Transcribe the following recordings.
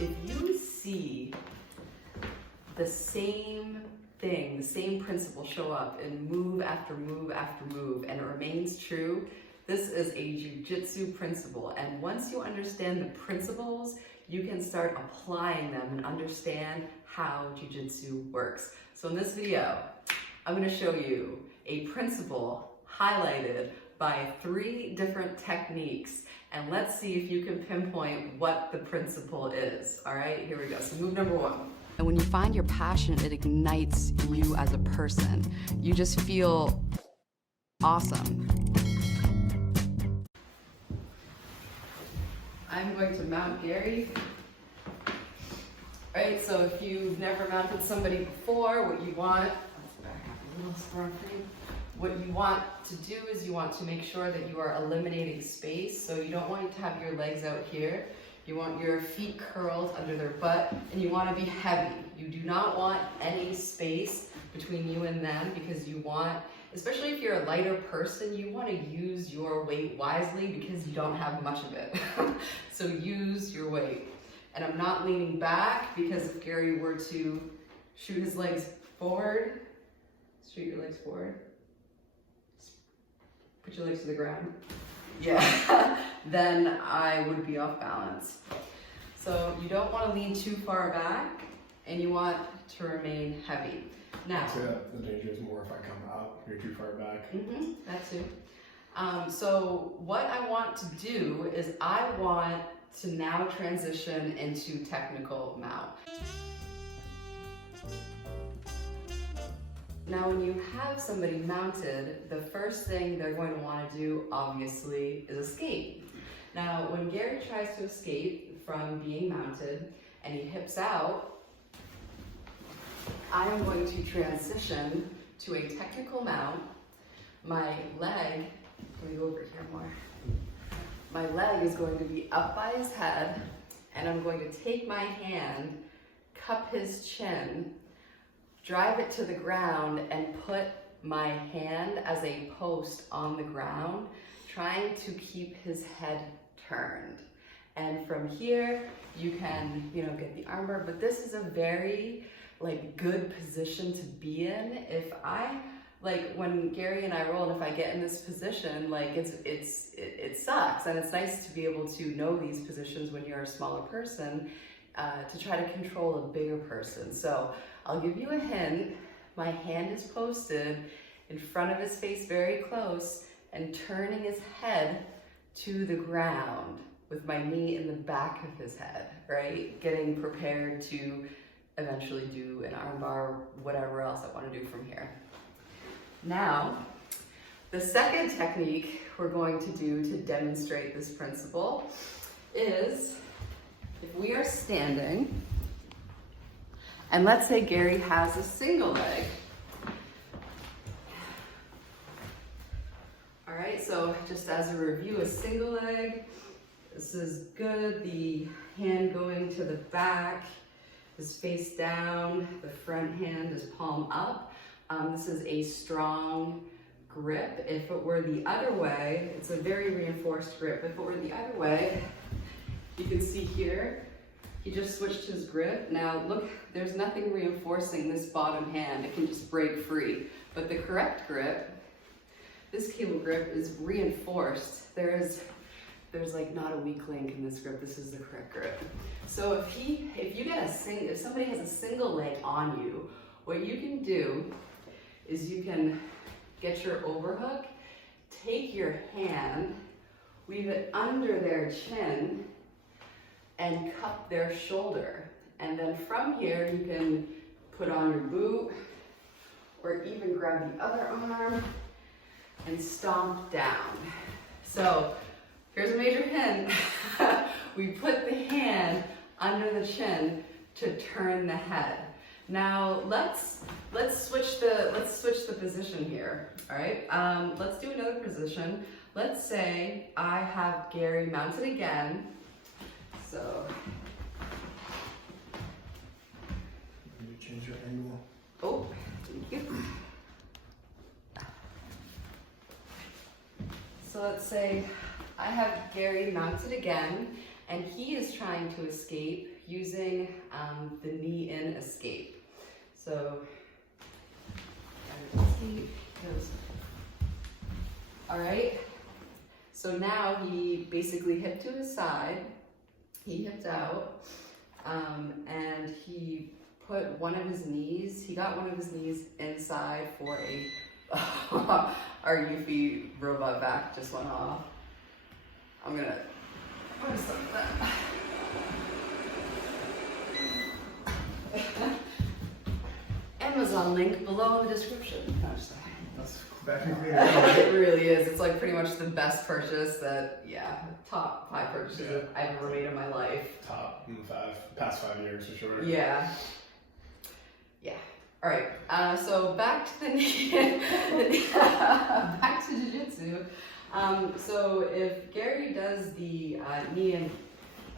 If you see the same thing, the same principle show up in move after move after move, and it remains true, this is a Jiu-Jitsu principle. And once you understand the principles, you can start applying them and understand how Jiu-Jitsu works. So in this video, I'm going to show you a principle highlighted by 3 different techniques, and let's see if you can pinpoint what the principle is. All right, here we go. So move number 1. And when you find your passion, it ignites you as a person. You just feel awesome. I'm going to mount Gary. All right, so if you've never mounted somebody before, what you want, let's back up a little strong frame. What you want to do is you want to make sure that you are eliminating space. So you don't want to have your legs out here. You want your feet curled under their butt, and you want to be heavy. You do not want any space between you and them, because you want, especially if you're a lighter person, you want to use your weight wisely because you don't have much of it. So use your weight. And I'm not leaning back, because if Gary were to shoot his legs forward, shoot your legs forward, put your legs to the ground. Yeah, then I would be off balance. So you don't want to lean too far back, and you want to remain heavy. Now, so the danger is more if I come out, you're too far back. That too. So what I want to do is I want to now transition into technical mount. Now, when you have somebody mounted, the first thing they're going to want to do, obviously, is escape. Now, when Gary tries to escape from being mounted and he hips out, I am going to transition to a technical mount. My leg, let me go over here more. My leg is going to be up by his head, and I'm going to take my hand, cup his chin, drive it to the ground, and put my hand as a post on the ground, trying to keep his head turned. And from here, you can, get the armbar, but this is a very, good position to be in. If I, when Gary and I roll, and if I get in this position, it sucks. And it's nice to be able to know these positions when you're a smaller person, to try to control a bigger person. So I'll give you a hint. My hand is posted in front of his face, very close, and turning his head to the ground with my knee in the back of his head, right? Getting prepared to eventually do an armbar, whatever else I want to do from here. Now, the second technique we're going to do to demonstrate this principle is, if we are standing, and let's say Gary has a single leg. All right, so just as a review, a single leg, this is good. The hand going to the back is face down. The front hand is palm up. This is a strong grip. If it were the other way, it's a very reinforced grip. If it were the other way, you can see here, he just switched his grip. Now look, there's nothing reinforcing this bottom hand. It can just break free. But the correct grip, this cable grip, is reinforced. There's not a weak link in this grip. This is the correct grip. So if somebody has a single leg on you, what you can do is you can get your overhook, take your hand, weave it under their chin, and cup their shoulder. And then from here, you can put on your boot, or even grab the other arm and stomp down. So here's a major hint. We put the hand under the chin to turn the head. Now let's switch the position here. All right. Let's do another position. Let's say I have Gary mounted again. So you change your angle. Oh, thank you. So let's say I have Gary mounted again, and he is trying to escape using the knee in escape. So, he goes, all right. So now he basically hipped to his side, he hipped out, and he put one of his knees, he got one of his knees inside for a, our Yuffie robot back just went off. I'm gonna stop that. Amazon link below in the description. No, just That's back it really is. It's like pretty much the best purchase that, yeah, top 5 purchases I've ever made in my life. Top in the past 5 years for sure. Yeah. Yeah. All right. So back to the back to Jiu-Jitsu. So if Gary does the knee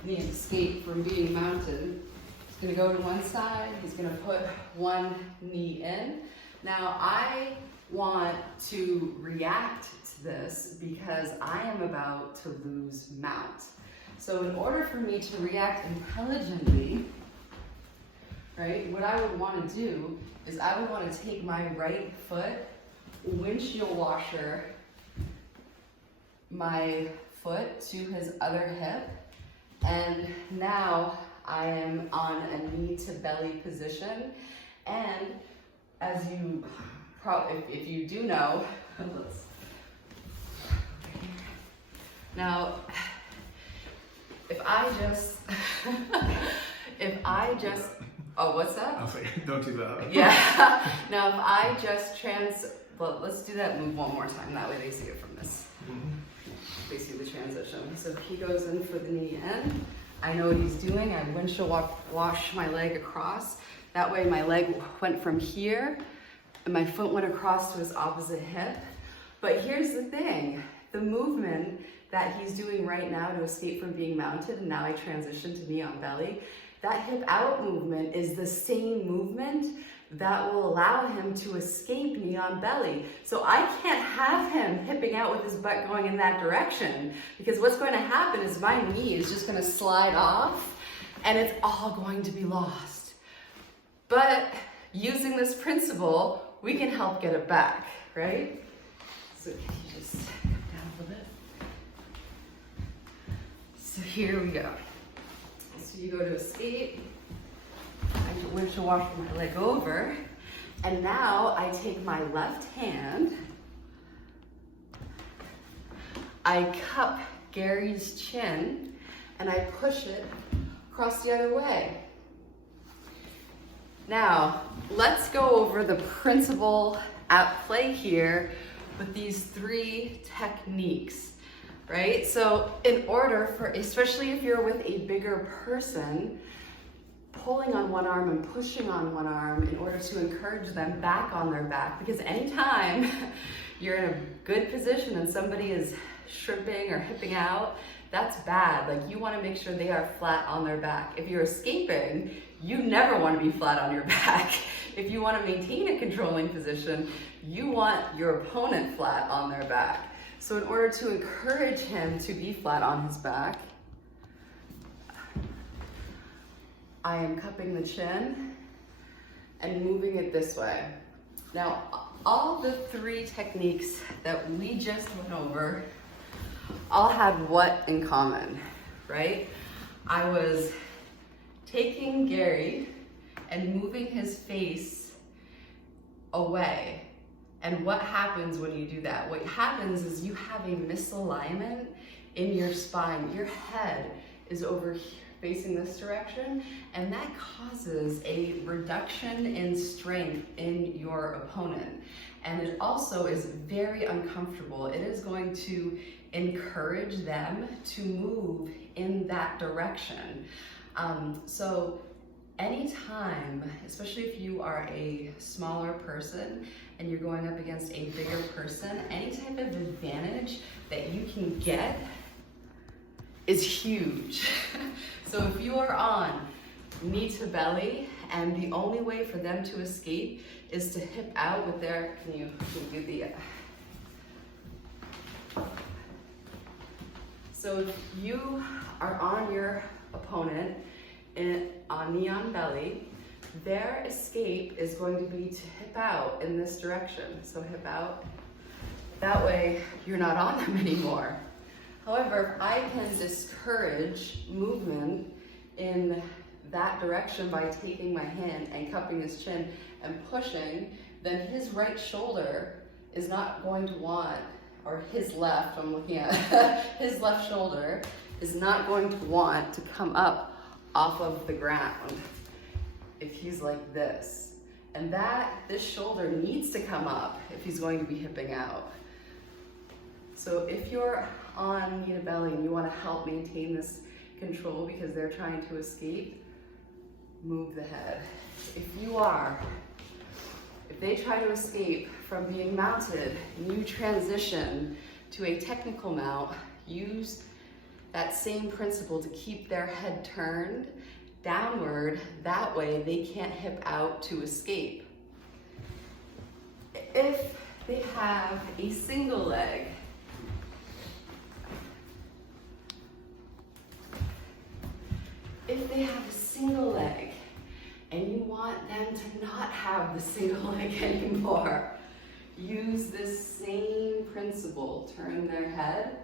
escape from being mounted, he's gonna go to one side. He's gonna put one knee in. Now I want to react to this because I am about to lose mount. So in order for me to react intelligently, right, what I would want to do is I would want to take my right foot, windshield washer my foot to his other hip, and now I am on a knee to belly position. And as you probably, if you do know, now, if I just, oh, what's that? I was like, don't do that. Yeah. Now, if I just well, let's do that move one more time. That way they see it from this. They see the transition. So if he goes in for the knee in, I know what he's doing. I windshield wash my leg across. That way my leg went from here and my foot went across to his opposite hip. But here's the thing, the movement that he's doing right now to escape from being mounted, and now I transition to knee on belly, that hip out movement is the same movement that will allow him to escape knee on belly. So I can't have him hipping out with his butt going in that direction, because what's going to happen is my knee is just going to slide off and it's all going to be lost. But using this principle, we can help get it back, right? So can you just come down a little bit? So here we go. So you go to escape. I windshield wash my leg over, and now I take my left hand, I cup Gary's chin, and I push it across the other way. Now, let's go over the principle at play here with these 3 techniques, right? So in order for, especially if you're with a bigger person, pulling on one arm and pushing on one arm in order to encourage them back on their back, because anytime you're in a good position and somebody is shrimping or hipping out, that's bad. Like, you want to make sure they are flat on their back. If you're escaping, you never want to be flat on your back. If you want to maintain a controlling position, you want your opponent flat on their back. So in order to encourage him to be flat on his back, I am cupping the chin and moving it this way. Now, all the 3 techniques that we just went over all had what in common, right? I was taking Gary and moving his face away. And what happens when you do that? What happens is you have a misalignment in your spine. Your head is over here, facing this direction, and that causes a reduction in strength in your opponent. And it also is very uncomfortable. It is going to encourage them to move in that direction. So anytime, especially if you are a smaller person and you're going up against a bigger person, any type of advantage that you can get is huge. So if you are on knee to belly and the only way for them to escape is to hip out with their, can you do the, so if you are on your opponent on knee on belly, their escape is going to be to hip out in this direction. So hip out. That way you're not on them anymore. However, if I can discourage movement in that direction by taking my hand and cupping his chin and pushing, then his right shoulder is not going to want, or his left, I'm looking at, his left shoulder is not going to want to come up off of the ground if he's like this. And this shoulder needs to come up if he's going to be hipping out. So if you're on knee to belly and you want to help maintain this control because they're trying to escape, move the head. If they try to escape from being mounted and you transition to a technical mount, use that same principle to keep their head turned downward. That way they can't hip out to escape. If they have a single leg, and you want them to not have the single leg anymore, use this same principle. Turn their head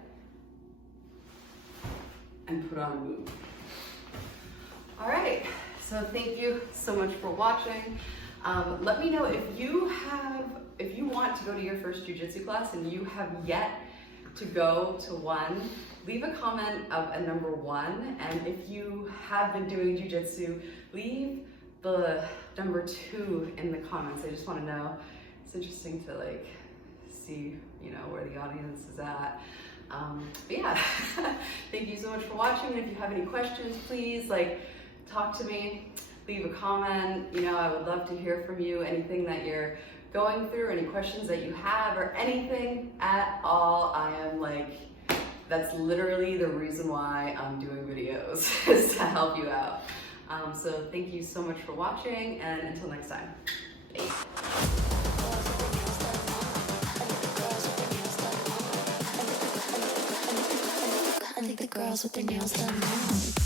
and put on a move. All right, so thank you so much for watching. Let me know if you want to go to your first jiu-jitsu class and you have yet to go to one. Leave a comment of a number 1, and if you have been doing jiu-jitsu, leave the number 2 in the comments. I just want to know. It's interesting to like see, where the audience is at. But yeah, thank you so much for watching. And if you have any questions, please talk to me, leave a comment. I would love to hear from you. Anything that you're going through, any questions that you have, or anything at all. That's literally the reason why I'm doing videos, is to help you out. So thank you so much for watching, and until next time. Bye. I think the girls with their nails done now.